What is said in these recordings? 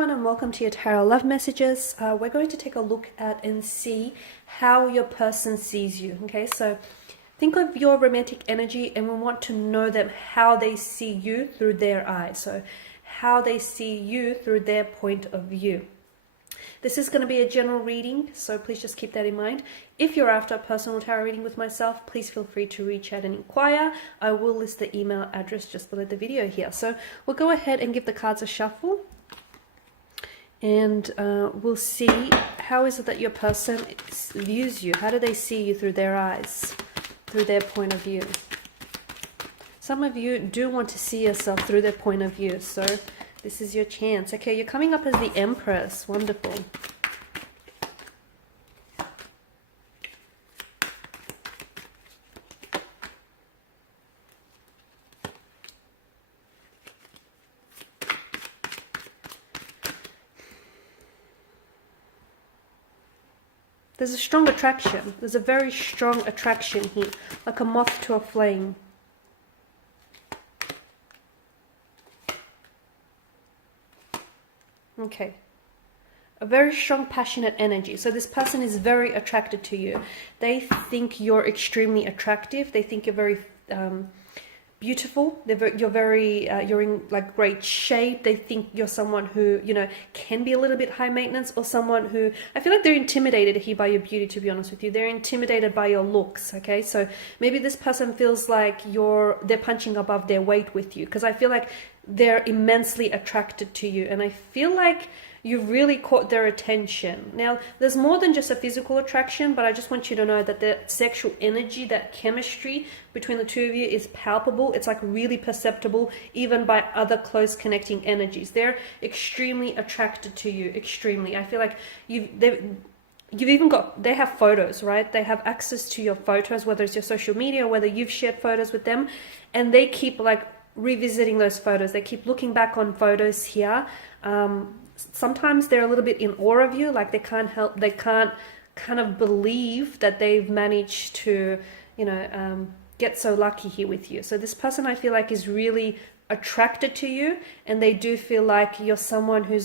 everyone, and welcome to your Tarot Love Messages. We're going to take a look at and see how your person sees you. Okay, so think of your romantic energy and we want to know them, how they see you through their eyes. So how they see you through their point of view. This is going to be a general reading, so please just keep that in mind. If you're after a personal tarot reading with myself, please feel free to reach out and inquire. I will list the email address just below the video here. So we'll go ahead and give the cards a shuffle. And we'll see how is it that your person views you. How do they see you through their eyes, through their point of view? Some of you do want to see yourself through their point of view, so this is your chance. Okay, you're coming up as the Empress. Wonderful. There's a strong attraction. There's a very strong attraction here, like a moth to a flame. Okay. A very strong, passionate energy. So this person is very attracted to you. They think you're extremely attractive. They think you're very beautiful. You're in like great shape. They think you're someone who, you know, can be a little bit high maintenance, or someone who, I feel like they're intimidated here by your beauty, to be honest with you. They're intimidated by your looks. Okay, so maybe this person feels like they're punching above their weight with you, because I feel like they're immensely attracted to you, and I feel like you've really caught their attention. Now, there's more than just a physical attraction, but I just want you to know that the sexual energy, that chemistry between the two of you is palpable. It's like really perceptible, even by other close connecting energies. They're extremely attracted to you, extremely. I feel like they have photos, right? They have access to your photos, whether it's your social media or whether you've shared photos with them, and they keep like revisiting those photos. They keep looking back on photos here. Sometimes they're a little bit in awe of you, like they can't kind of believe that they've managed to, you know, get so lucky here with you. So this person, I feel like, is really attracted to you, and they do feel like you're someone who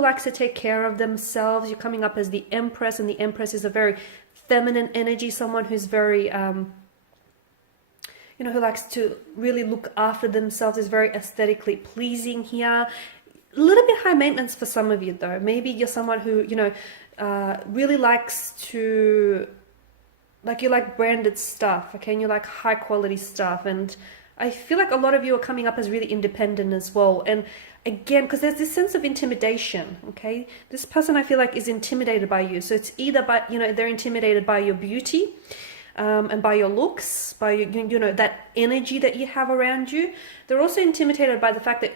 likes to take care of themselves. You're coming up as the Empress, and the Empress is a very feminine energy, someone who's very you know, who likes to really look after themselves, is very aesthetically pleasing here. A little bit high maintenance for some of you, though. Maybe you're someone who, you know, really likes to, like, you like branded stuff, okay, and you like high quality stuff. And I feel like a lot of you are coming up as really independent as well. And again, because there's this sense of intimidation, okay, this person, I feel like, is intimidated by you. So it's either by, you know, they're intimidated by your beauty, and by your looks, by, you know, that energy that you have around you. They're also intimidated by the fact that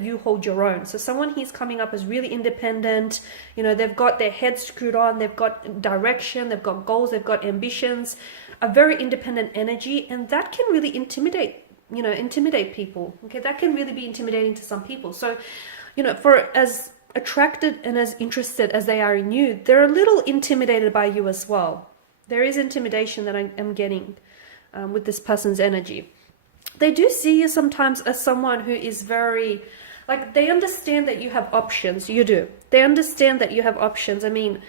you hold your own. So someone here's coming up as really independent. You know, they've got their head screwed on, they've got direction, they've got goals, they've got ambitions, a very independent energy, and that can really intimidate people. Okay, that can really be intimidating to some people. So, you know, for as attracted and as interested as they are in you, they're a little intimidated by you as well. There is intimidation that I am getting with this person's energy. They do see you sometimes as someone who is very, like, they understand that you have options. You do. They understand that you have options. I mean,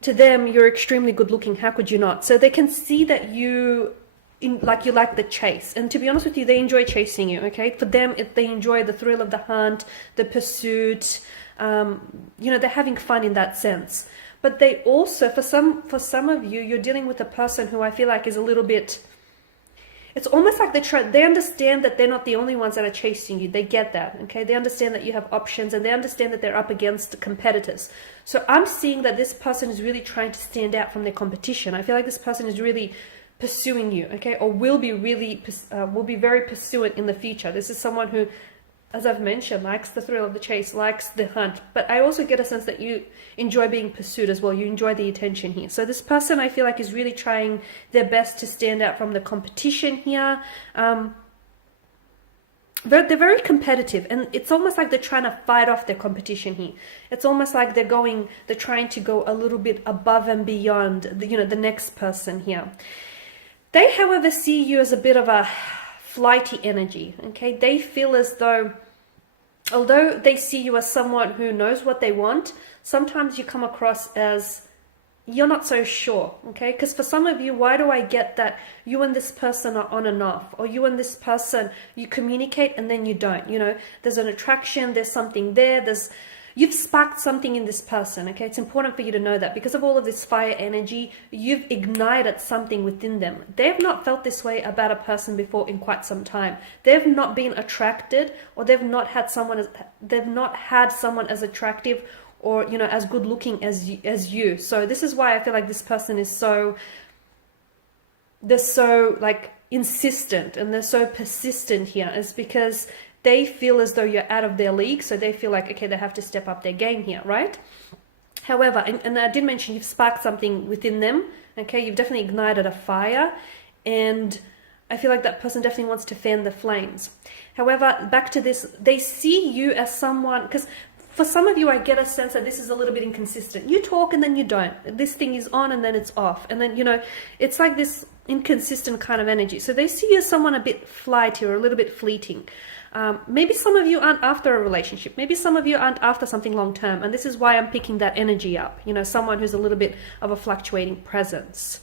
to them, you're extremely good looking. How could you not? So they can see that you like the chase. And to be honest with you, they enjoy chasing you, okay? For them, they enjoy the thrill of the hunt, the pursuit. You know, they're having fun in that sense. But they also, for some of you, you're dealing with a person who I feel like is a little bit, it's almost like they understand that they're not the only ones that are chasing you. They get that, okay? They understand that you have options, and they understand that they're up against competitors. So I'm seeing that this person is really trying to stand out from their competition. I feel like this person is really pursuing you, okay? Or will be very pursuant in the future. This is someone who, as I've mentioned, likes the thrill of the chase, likes the hunt. But I also get a sense that you enjoy being pursued as well. You enjoy the attention here. So this person, I feel like, is really trying their best to stand out from the competition here. They're very competitive, and it's almost like they're trying to fight off their competition here. It's almost like they're trying to go a little bit above and beyond the next person here. They, however, see you as a bit of a flighty energy, okay? They feel as though although they see you as someone who knows what they want, sometimes you come across as you're not so sure, okay? Because for some of you, why do I get that you and this person are on and off? Or you and this person, you communicate and then you don't, you know? There's an attraction, there's something there, you've sparked something in this person, okay? It's important for you to know that because of all of this fire energy, you've ignited something within them. They've not felt this way about a person before in quite some time. They've not been attracted, or they've not had someone as attractive or, you know, as good looking as you. So this is why I feel like this person is they're so like insistent and they're so persistent here, is because they feel as though you're out of their league. So they feel like, okay, they have to step up their game here, right? However, and I did mention you've sparked something within them, okay? You've definitely ignited a fire, and I feel like that person definitely wants to fan the flames. However, back to this, they see you as someone, because for some of you, I get a sense that this is a little bit inconsistent. You talk and then you don't. This thing is on and then it's off. And then, you know, it's like this inconsistent kind of energy. So they see you as someone a bit flighty or a little bit fleeting. Maybe some of you aren't after a relationship. Maybe some of you aren't after something long term. And this is why I'm picking that energy up. You know, someone who's a little bit of a fluctuating presence.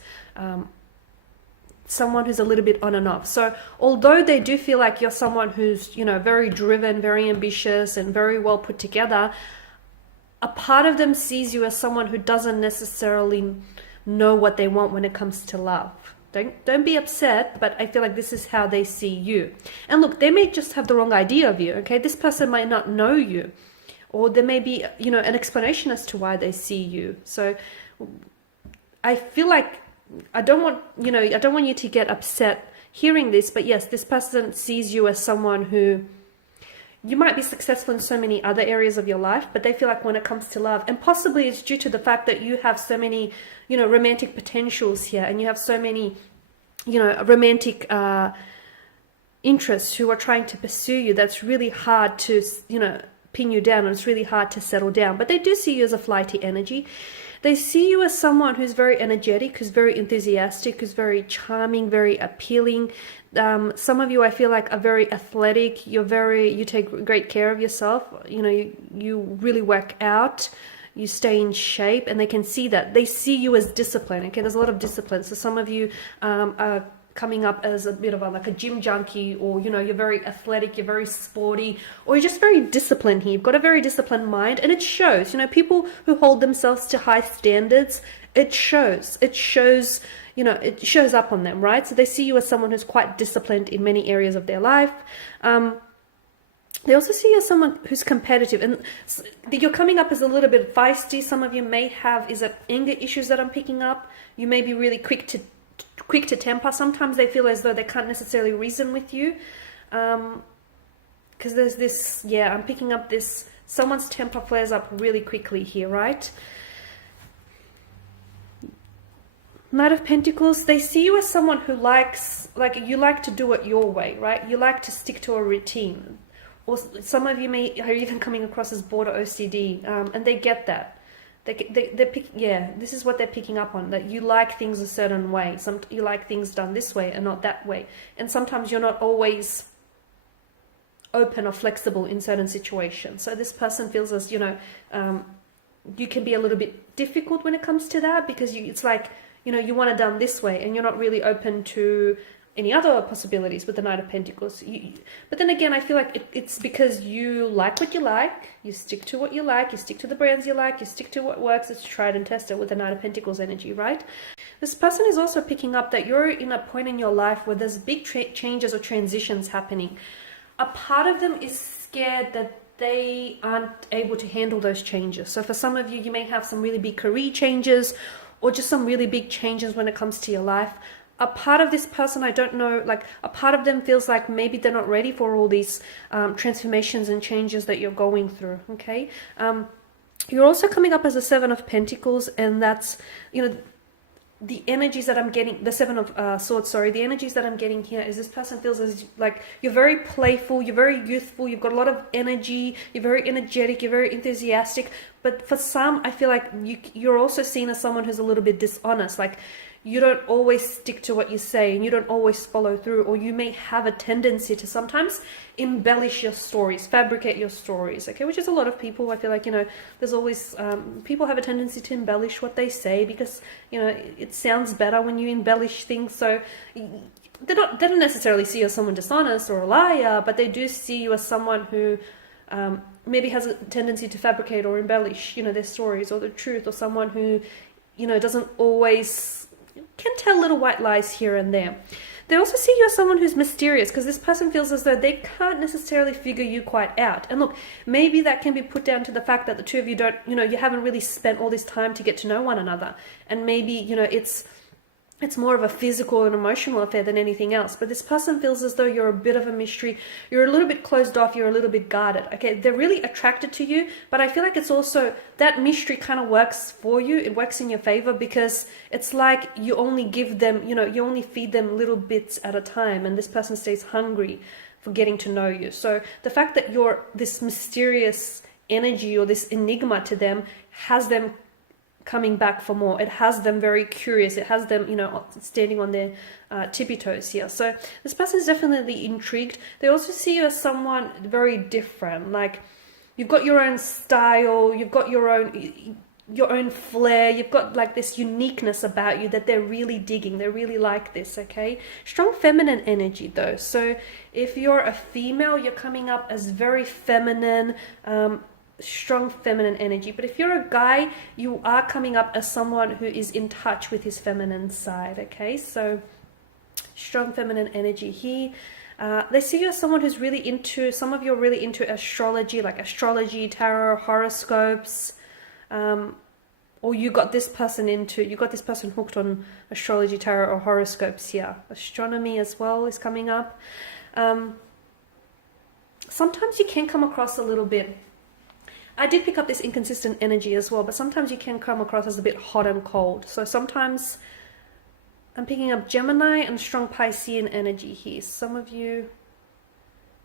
Someone who's a little bit on and off. So although they do feel like you're someone who's, you know, very driven, very ambitious and very well put together, a part of them sees you as someone who doesn't necessarily know what they want when it comes to love. Don't be upset, but I feel like this is how they see you. And look, they may just have the wrong idea of you, okay? This person might not know you, or there may be, you know, an explanation as to why they see you. So I feel like I don't want you to get upset hearing this, but yes, this person sees you as someone who, you might be successful in so many other areas of your life, but they feel like when it comes to love, and possibly it's due to the fact that you have so many, you know, romantic potentials here, and you have so many, you know, romantic interests who are trying to pursue you, that's really hard to, you know, pin you down, and it's really hard to settle down. But they do see you as a flighty energy. They see you as someone who's very energetic, who's very enthusiastic, who's very charming, very appealing. Some of you, I feel like, are very athletic. You take great care of yourself. You know, you really work out. You stay in shape, and they can see that. They see you as discipline. Okay, there's a lot of discipline. So some of you are coming up as a bit of like a gym junkie, or, you know, you're very athletic, you're very sporty, or you're just very disciplined here. You've got a very disciplined mind, and it shows. You know, people who hold themselves to high standards, it shows, you know, it shows up on them, right? So they see you as someone who's quite disciplined in many areas of their life. They also see you as someone who's competitive, and you're coming up as a little bit feisty. Some of you may have anger issues that I'm picking up. You may be really quick to temper. Sometimes they feel as though they can't necessarily reason with you, because there's this, yeah, I'm picking up this, someone's temper flares up really quickly here, right? Knight of Pentacles, they see you as someone who you like to do it your way, right? You like to stick to a routine. Or some of you are even coming across as border OCD, and they get that. This is what they're picking up on, that you like things a certain way. You like things done this way and not that way. And sometimes you're not always open or flexible in certain situations. So this person feels as, you know, you can be a little bit difficult when it comes to that, because it's like, you know, you want it done this way and you're not really open to any other possibilities with the Knight of Pentacles. But then again, I feel like it's because you like what you like, you stick to what you like, you stick to the brands you like, you stick to what works. It's tried and tested with the Knight of Pentacles energy, right? This person is also picking up that you're in a point in your life where there's big changes or transitions happening. A part of them is scared that they aren't able to handle those changes. So for some of you, you may have some really big career changes, or just some really big changes when it comes to your life. A part of this person, I don't know, like a part of them feels like maybe they're not ready for all these transformations and changes that you're going through, okay? You're also coming up as a Seven of Pentacles, and that's, you know, the energies that I'm getting, the Seven of Swords, sorry, the energies that I'm getting here is this person feels as like you're very playful, you're very youthful, you've got a lot of energy, you're very energetic, you're very enthusiastic, but for some, I feel like you're also seen as someone who's a little bit dishonest, like you don't always stick to what you say and you don't always follow through, or you may have a tendency to sometimes embellish your stories, fabricate your stories, okay, which is a lot of people. I feel like, you know, there's always people have a tendency to embellish what they say because, you know, it sounds better when you embellish things. So they don't necessarily see you as someone dishonest or a liar, but they do see you as someone who maybe has a tendency to fabricate or embellish, you know, their stories or the truth, or someone who, you know, doesn't always, can tell little white lies here and there. They also see you as someone who's mysterious, because this person feels as though they can't necessarily figure you quite out. And look, maybe that can be put down to the fact that the two of you don't, you know, you haven't really spent all this time to get to know one another. And maybe, you know, it's more of a physical and emotional affair than anything else. But this person feels as though you're a bit of a mystery. You're a little bit closed off. You're a little bit guarded. Okay, they're really attracted to you. But I feel like it's also, that mystery kind of works for you. It works in your favor, because it's like you only give them, you know, you only feed them little bits at a time. And this person stays hungry for getting to know you. So the fact that you're this mysterious energy or this enigma to them has them coming back for more. It has them very curious. It has them, you know, standing on their tippy toes here. So this person is definitely intrigued. They also see you as someone very different. Like, you've got your own style. You've got your own flair. You've got like this uniqueness about you that they're really digging. They really like this, okay? Strong feminine energy though. So if you're a female, you're coming up as very feminine, strong feminine energy. But if you're a guy, you are coming up as someone who is in touch with his feminine side, okay? So strong feminine energy here. They see you as someone who's really into, some of you are really into astrology, like astrology, tarot, horoscopes, or you got this person hooked on astrology, tarot, or horoscopes here. Astronomy as well is coming up. Sometimes you can come across a little bit, I did pick up this inconsistent energy as well, but sometimes you can come across as a bit hot and cold. So sometimes I'm picking up Gemini and strong Piscean energy here. Some of you,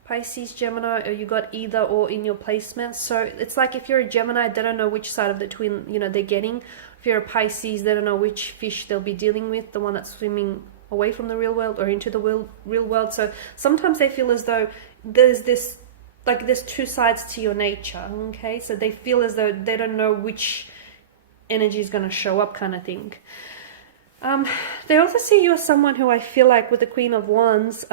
Pisces, Gemini, or you got either or in your placement. So it's like if you're a Gemini, they don't know which side of the twin, you know, they're getting. If you're a Pisces, they don't know which fish they'll be dealing with, the one that's swimming away from the real world or into the real world. So sometimes they feel as though there's this, like there's two sides to your nature, okay? So they feel as though they don't know which energy is going to show up, kind of thing. They also see you as someone who I feel like with the Queen of Wands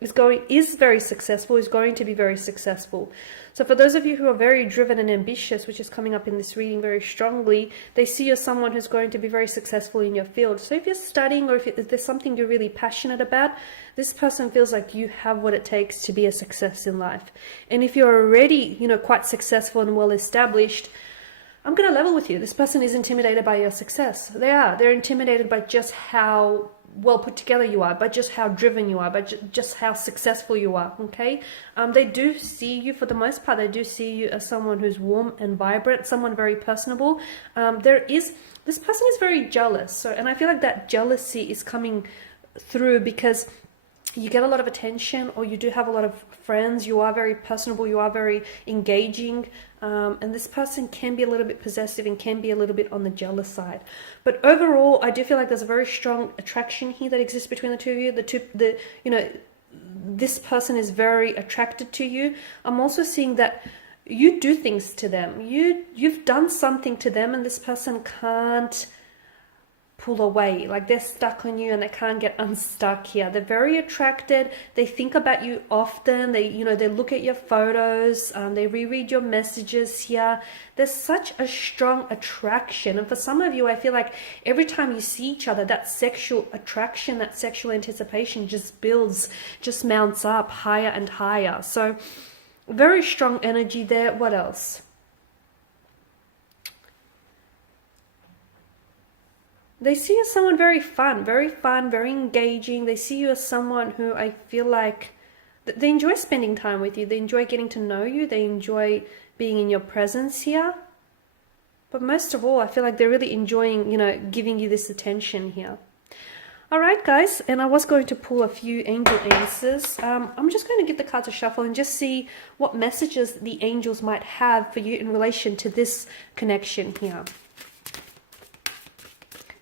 is very successful, is going to be very successful. So for those of you who are very driven and ambitious, which is coming up in this reading very strongly, they see you as someone who's going to be very successful in your field. So if you're studying, or if there's something you're really passionate about, this person feels like you have what it takes to be a success in life. And if you're already, you know, quite successful and well established, I'm going to level with you. This person is intimidated by your success. They're intimidated by just how well put together you are, by just how driven you are, by just how successful you are, okay? They do see you, for the most part, they do see you as someone who's warm and vibrant, someone very personable. This person is very jealous. So, and I feel like that jealousy is coming through because you get a lot of attention, or you do have a lot of friends, you are very personable, you are very engaging, and this person can be a little bit possessive and can be a little bit on the jealous side. But overall, I do feel like there's a very strong attraction here that exists between the two of you. You know, this person is very attracted to you. I'm also seeing that you do things to them. You've done something to them, and this person can't pull away. Like, they're stuck on you and they can't get unstuck here. They're very attracted. They think about you often. They look at your photos. They reread your messages here. There's such a strong attraction. And for some of you, I feel like every time you see each other, that sexual attraction, that sexual anticipation just builds, just mounts up higher and higher. So very strong energy there. What else? They see you as someone very fun, very engaging. They see you as someone who I feel like they enjoy spending time with you. They enjoy getting to know you. They enjoy being in your presence here. But most of all, I feel like they're really enjoying, you know, giving you this attention here. All right, guys, and I was going to pull a few angel answers. I'm just going to give the cards a shuffle and just see what messages the angels might have for you in relation to this connection here.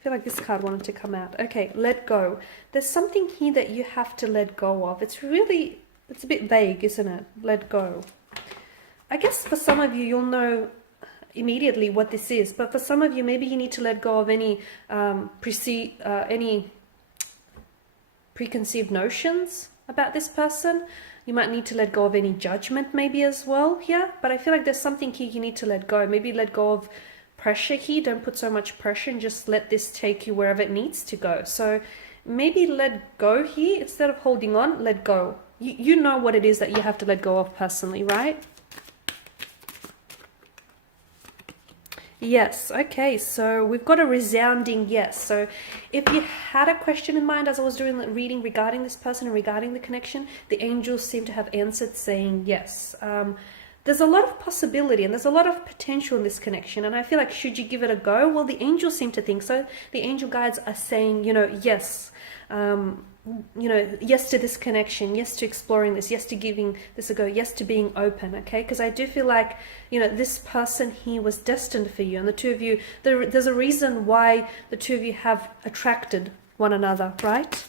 I feel like this card wanted to come out. Okay, let go. There's something here that you have to let go of. It's a bit vague, isn't it? Let go. I guess for some of you, you'll know immediately what this is, but for some of you, maybe you need to let go of any preconceived notions about this person. You might need to let go of any judgment maybe as well here, but I feel like there's something here you need to let go. Maybe let go of pressure here. Don't put so much pressure and just let this take you wherever it needs to go. So maybe let go here instead of holding on. Let go. You know what it is that you have to let go of personally, right? Yes. Okay, so we've got a resounding yes. So if you had a question in mind as I was doing the reading regarding this person and regarding the connection, the angels seem to have answered saying yes. There's a lot of possibility and there's a lot of potential in this connection, and I feel like, should you give it a go? Well, the angels seem to think so. The angel guides are saying, yes, yes to this connection, yes to exploring this, yes to giving this a go, yes to being open, okay? Because I do feel like, this person here was destined for you, and the two of you, there's a reason why the two of you have attracted one another, right?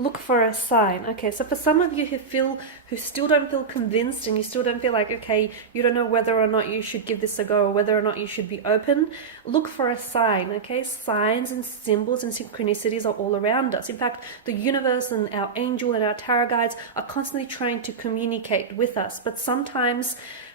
Look for a sign. Okay, so for some of you who still don't feel convinced and you still don't feel like, okay, you don't know whether or not you should give this a go or whether or not you should be open, look for a sign, okay? Signs and symbols and synchronicities are all around us. In fact, the universe and our angel and our tarot guides are constantly trying to communicate with us, but sometimes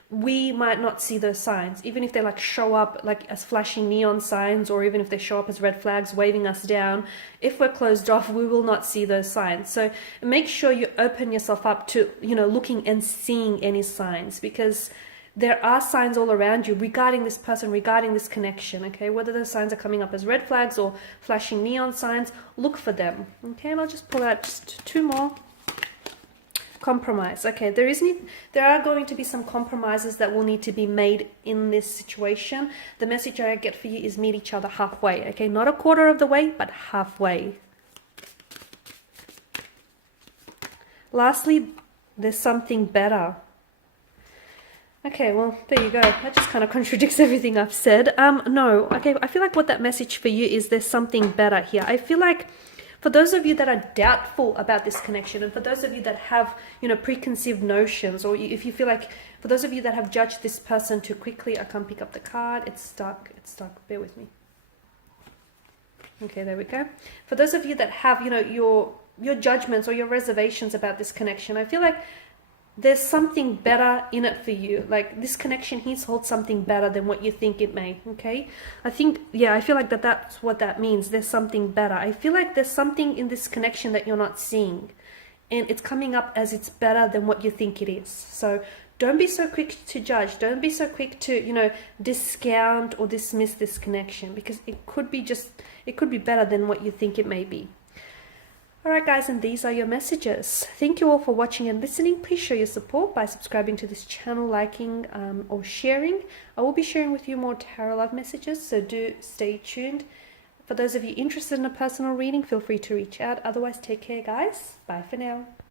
we might not see those signs, even if they show up as flashing neon signs, or even if they show up as red flags waving us down. If we're closed off, we will not see those signs. So make sure you open yourself up to looking and seeing any signs, because there are signs all around you regarding this person, regarding this connection, okay? Whether those signs are coming up as red flags or flashing neon signs, look for them, okay? And I'll just pull out just two more. Compromise. Okay, there are going to be some compromises that will need to be made in this situation. The message I get for you is meet each other halfway, okay? Not a quarter of the way, but halfway. Lastly, there's something better. Okay, well, there you go. That just kind of contradicts everything I've said. No, okay, I feel like what that message for you is there's something better here. I feel like for those of you that are doubtful about this connection, and for those of you that have, preconceived notions, or if you feel like, for those of you that have judged this person too quickly, I can't pick up the card. It's stuck. Bear with me. Okay, there we go. For those of you that have, your judgments or your reservations about this connection, I feel like there's something better in it for you. Like, this connection here holds something better than what you think it may, okay? I feel like that's what that means. There's something better. I feel like there's something in this connection that you're not seeing, and it's coming up as it's better than what you think it is. So don't be so quick to judge. Don't be so quick to, discount or dismiss this connection, because it could be better than what you think it may be. Alright guys, and these are your messages. Thank you all for watching and listening. Please show your support by subscribing to this channel, liking or sharing. I will be sharing with you more tarot love messages, so do stay tuned. For those of you interested in a personal reading, feel free to reach out. Otherwise, take care guys. Bye for now.